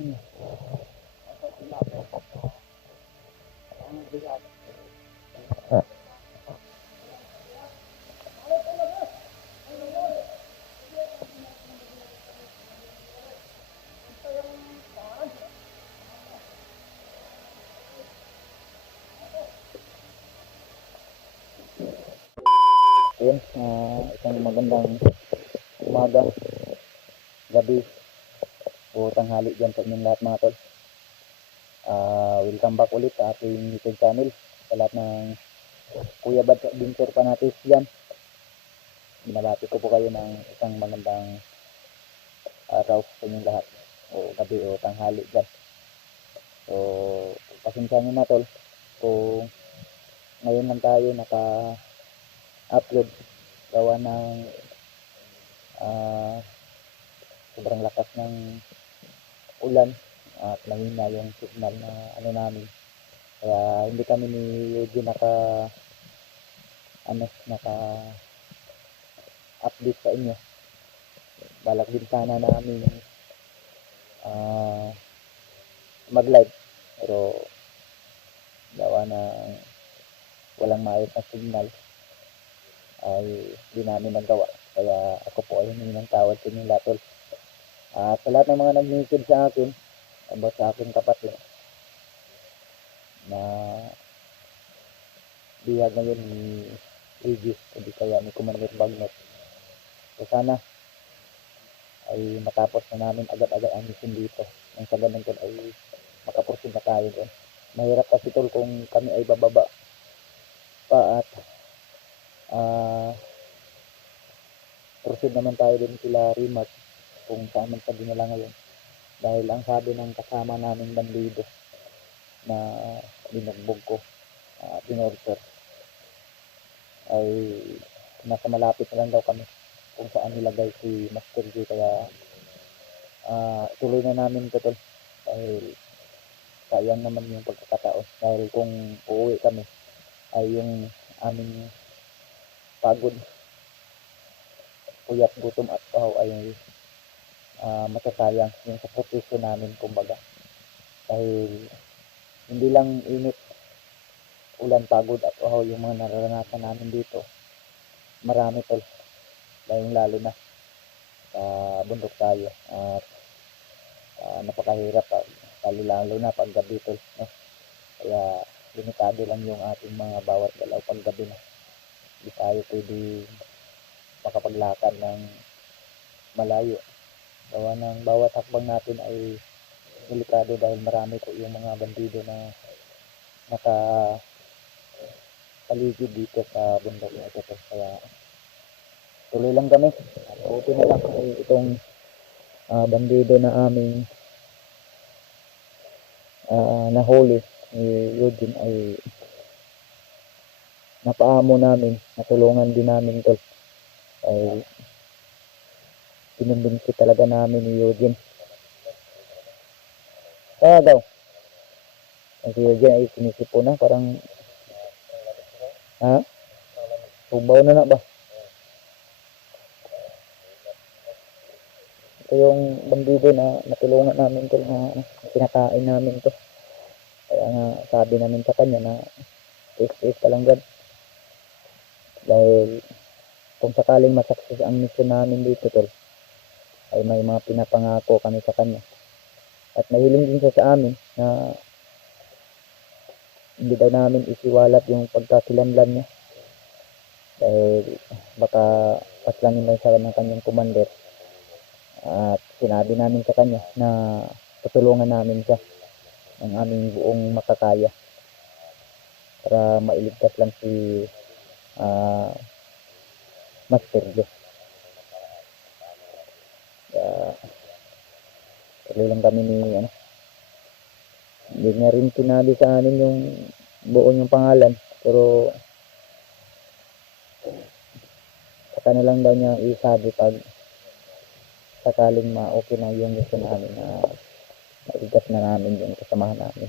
Ayun, isang magandang umaga, gabi, o tanghali dyan sa inyong lahat mga tol. Welcome back ulit sa ating YouTube channel. Sa lahat ng Kuya Bad Adventure Fanatic dyan, binabati ko po kayo ng isang magandang araw sa inyong lahat, o gabi o tanghali dyan. So, pasensya nyo na tol kung ngayon lang tayo naka-upload gawa ng sobrang lakas ng ulan at mahina yung signal na namin, kaya hindi kami ni Eugene naka update sa inyo. Balak din sana namin mag live, pero gawa ng walang maayos na signal ay hindi namin nagawa, kaya ako po ay humingi ng tawad sa inyong lahat. Sa lahat ng mga nag-message sa akin about sa aking kapatid na bihag ngayon ni Regis, hindi kaya ni Commander Bagnet, so sana ay matapos na namin agad-agad ang mission dito, nang sa ganun tol ay makaproceed na tayo doon. Mahirap kasi tol kung kami ay bababa pa at proceed naman tayo din sila Rimat kung saan man sa dinala ngayon, dahil ang sabi ng kasama naming bandido na binugbog ko at inorder ay nasa malapit na lang daw kami kung saan nilagay si Master G, kaya tuloy na namin ito tol, dahil sayang naman yung pagkakataon, dahil kung uuwi kami ay yung aming pagod, puyat, gutom at pahaw ay masasayang yung sakripisyo namin kumbaga, dahil hindi lang init, ulan, pagod at pahaw yung mga nararanasan namin dito, marami tol, lalo na sa bundok tayo at napakahirap lalo na pag gabi tol, no? Kaya limitado lang yung ating mga bawat galaw pag gabi na, hindi tayo pwede makapaglakad ng malayo, gawa ng bawat hakbang natin ay delikado, dahil marami po yung mga bandido na nakapaligid dito sa bundok na ito. Kaya tuloy lang kami, buti na lang ay itong bandido na aming nahuli ni Eugene ay napaamo namin, natulungan din namin tol, ay pinumbinsi talaga namin ni Eugene. Kaya daw ang si Eugene ay sinisipo na, parang tubaw na ba. Ito yung bandido na natulungan namin tol, na kinakain namin to, kaya nga sabi namin sa kanya na is ka lang dyan, dahil kung sakaling masakses ang mission namin dito tol, ay may mga pinapangako kami sa kanya, at mahiling din siya sa amin na hindi daw namin isiwalat yung pagkakilanlan niya, dahil baka paslangin lang siya ng kanyang commander, at sinabi namin sa kanya na tutulungan namin siya ng aming buong makakaya para mailigtas lang si Master G. Tuloy lang kami ni hindi niya rin sinabi sa amin yung buo yung pangalan, pero saka na lang daw niya isabi pag sakaling okay na yung gusto namin, na maigas na namin yung kasamahan namin.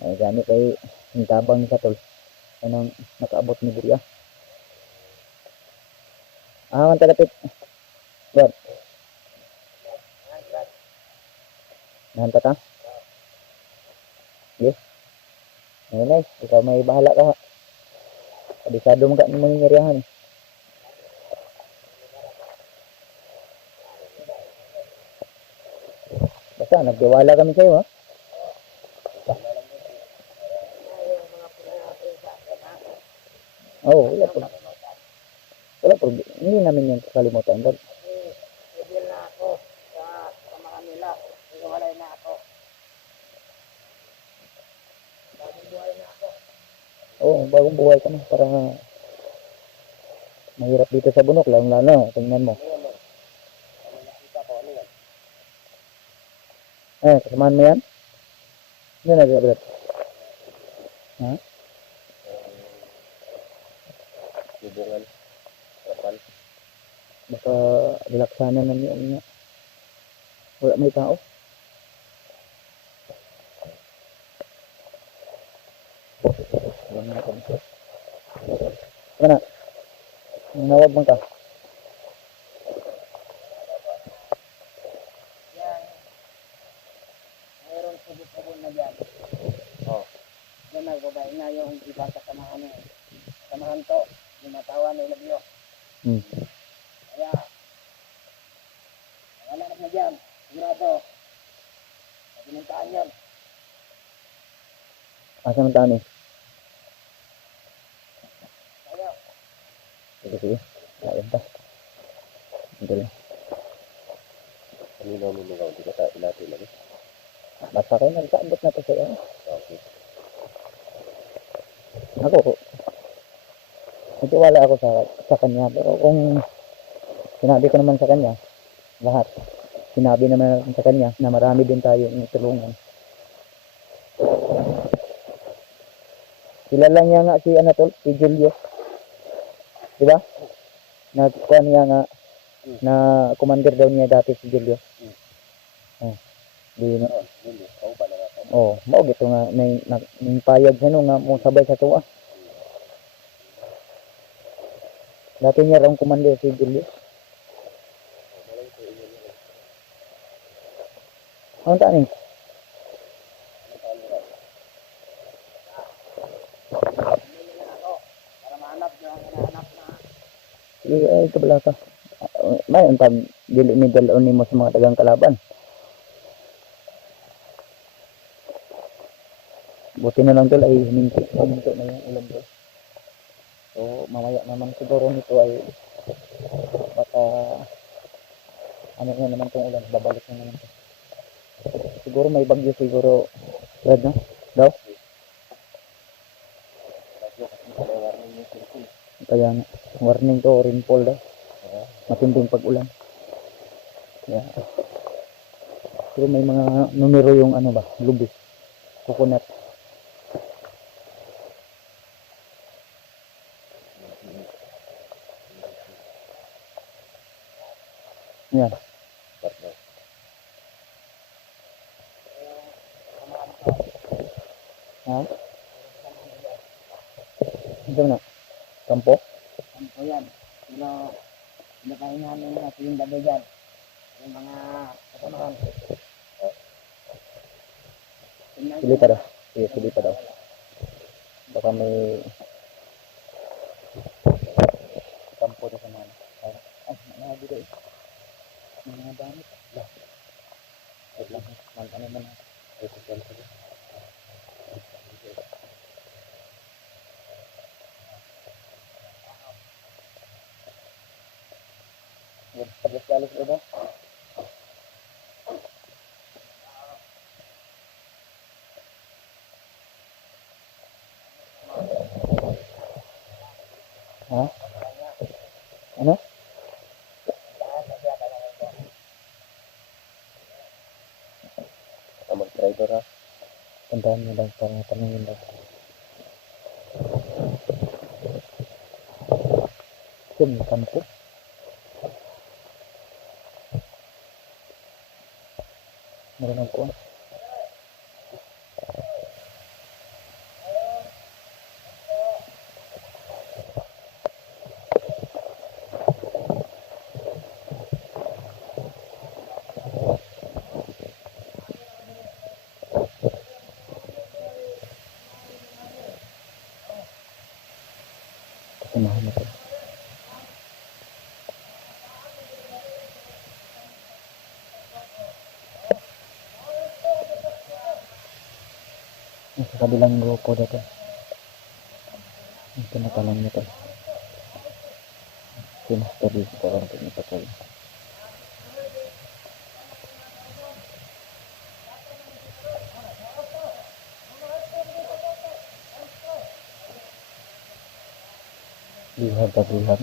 Ay gamit ay hintabang sa tol, anong nakaabot ni Bria man talapit Brad. Nahan pa ta? Yes. Ngayon ay, ikaw may bahala ka ha. Kabisado mo ka ng mangyayarihan. Basta, nagdiwala kami sa'yo ha. Oo, wala po. Wala po. Hindi namin yung kakalimutan. But, Bigil na ako sa mga nila. Iwalay na ako. Bagong buhay na ako. oo, bagong buhay ka na para mahirap dito sa bunok. Lalo, tingnan mo. Nakita ko, ano yan? Kasamahan mo yan? Ano na, Brad? Ha? Bubungan. Kapal. Baka relaksanan na niya. Wala may tao. Wala na kami. Ano? Nawag mo ka? Yan. Mayroong pugo-pugo na dyan. Oo. Yan nagbabay na yung iba sa samahan niya. Samahan to. Lumatawan na ilagyo. Kaya, wala na dyan. Sigurado. Pagmintaan yan. Asa man tani? Kaya, Sige. Ayun pa. Hindi lang. kanina umilingaw. Hindi ka sa ilatin lagi. Basta kayo nagkaabot na to sa'yo. Okay. Ako, nagtiwala ako sa kanya. Pero kung sinabi ko naman sa kanya, lahat. Sinabi naman sa kanya na marami din tayong tulungan. Kilala niya nga si Anatol, si Julio. Diba? Nagkuha niya nga na commander daw niya dati si Julio. Di na. Hindi. Kau pa na ako. Oh, mao gito nga ning payag ano nga mo sabay sa tuwa. Dati niya raw commander si Julio. Ano tani? Para mahanap yung hinahanap na. Sige, ay kabala ka. May untag dili ni dalon nimo sa mga tagang kalaban. Buti na lang tol ay himinto na yung ulam ko. So mamaya naman siguro nito ay baka ano na naman tong ulan, babalik na naman to. Siguro may bagyo siguro, Brad, no? Daw? Kaya nga, warning to, rainfall daw. Matinding pag-ulan. Yeah. Pero may mga numero yung ano ba, lubis. Coconut. Yan. Ha? Ito na. Kampo? Ano yan? Pinakain namin na yung daga dyan. Yung mga kasamahan. Sili pa daw. Sige, sili pa daw. Baka may kampo na sa mga mga dito eh. Mga damit. Lah. Wait lang. Ano man. Ito sa loob. Pagkasalis ko ba? Ha? Ano? Mag-driver ha? Tandaan mo lang para tanongin lang. Kampo? Meron ako. Unahan na to. Sa kabilang grupo dito. Ito na talang nito. Sinastari ko lang ito nito ko. Lihat tabuhan.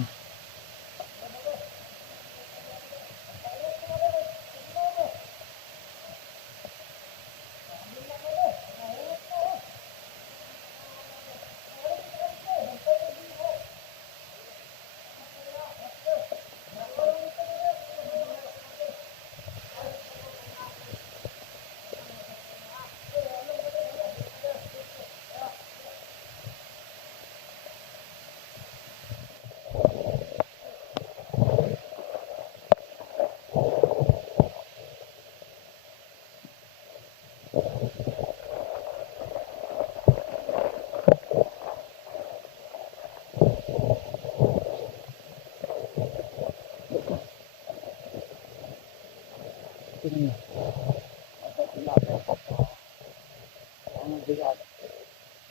Tingnan. At tinapos ako ang bigat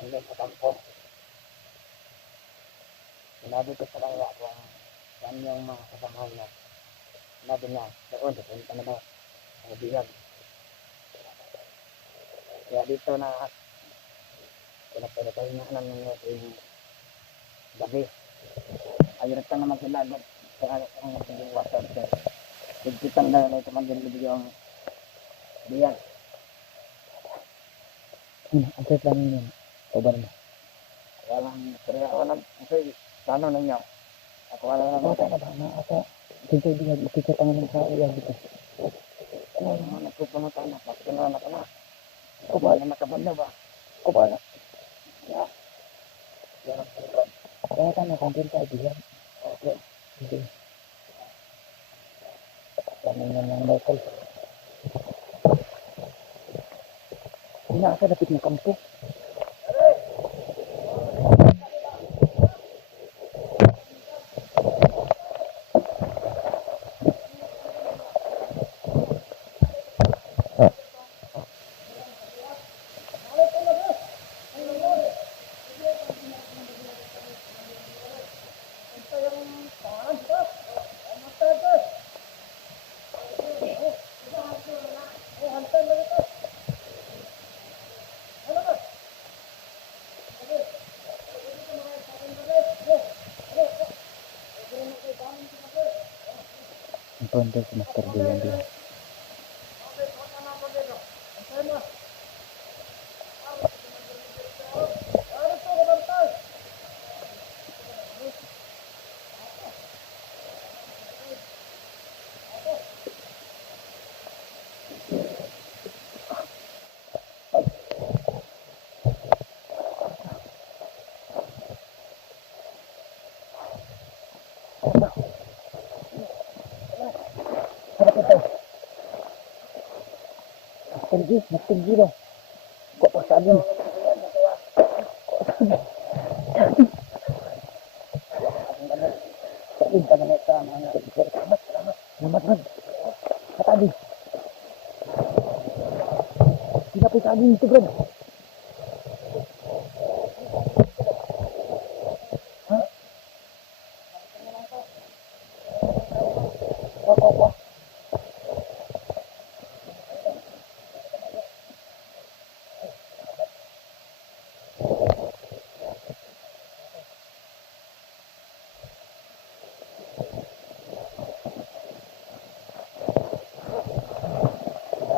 hanggang sa kampo. Sinabi ko sa kanya kung saan yung mga kasamahan niya. Sinabi niya, doon ka na daw. Ang bigat. Kaya dito na pinapalitayin niya namin yung gabi. Ayun ka naman sila doon. Kaya ang naging water siya. Higpitan na ito man din yung biyan. Ang trip lang yun. Kabar mo. Walang kasi sana ninyo. Ako wala naman. Bata na ba? Ako. Siyempre, bigyan. Ikikita ka naman sa uyan dito. Ano naman nagpupunta na. Pagka na ka na. Ako ba? Hindi makabanda ba? Ako ba? Yeah. Yan ang pagkakas. Kaya ka na. Kantin tayo. Bigyan. Okay. Hindi. Kami nga ng local. Pinaka dapit na kampo. Ang konti si Master Diyan din. Nagtinggi daw. Kok pa sabi mo. Sabi ka na neta. Salamat. Katabi. Tidak pa sabi nito, bro. Ha? Wah.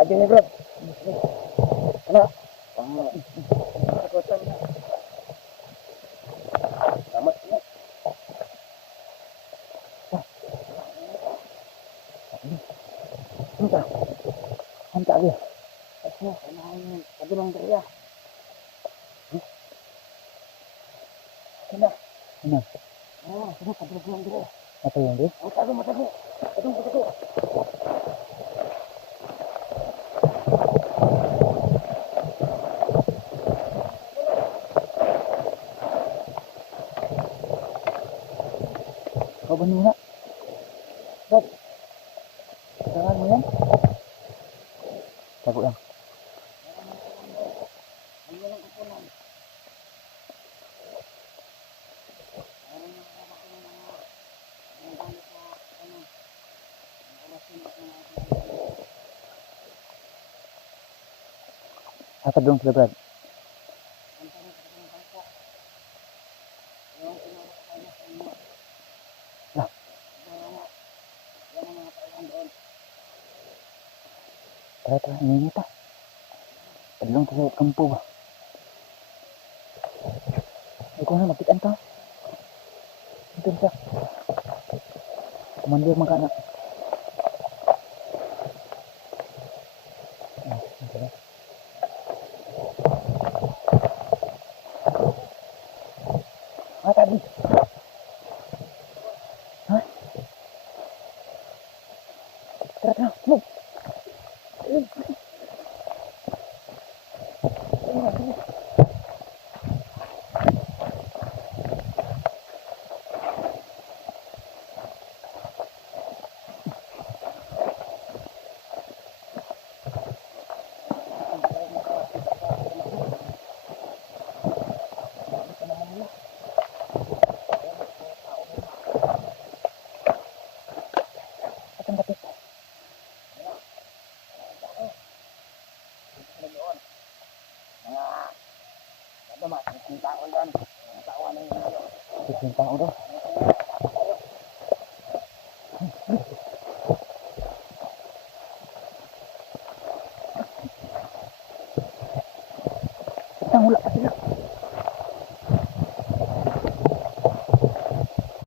Aja nih, bro. Kena. Kekuatan. Selamat. Hantar dia. Kabilang dia. Kena. Oh, kena kabilang dia. Apa yang dia? Mataku. Aduh. Kabahan mo nga. Brad. Kabahan mo yan. Tago lang. Atad dong sila, Brad. Lah. Tara, ini ta. Padulong ta sa kampo ba? Ay, kung na, magkitaan ta. Ito siya. Kumandir man ka na. Tadi. Hah? Tara, move. Yung tao daw. Wala pa sila.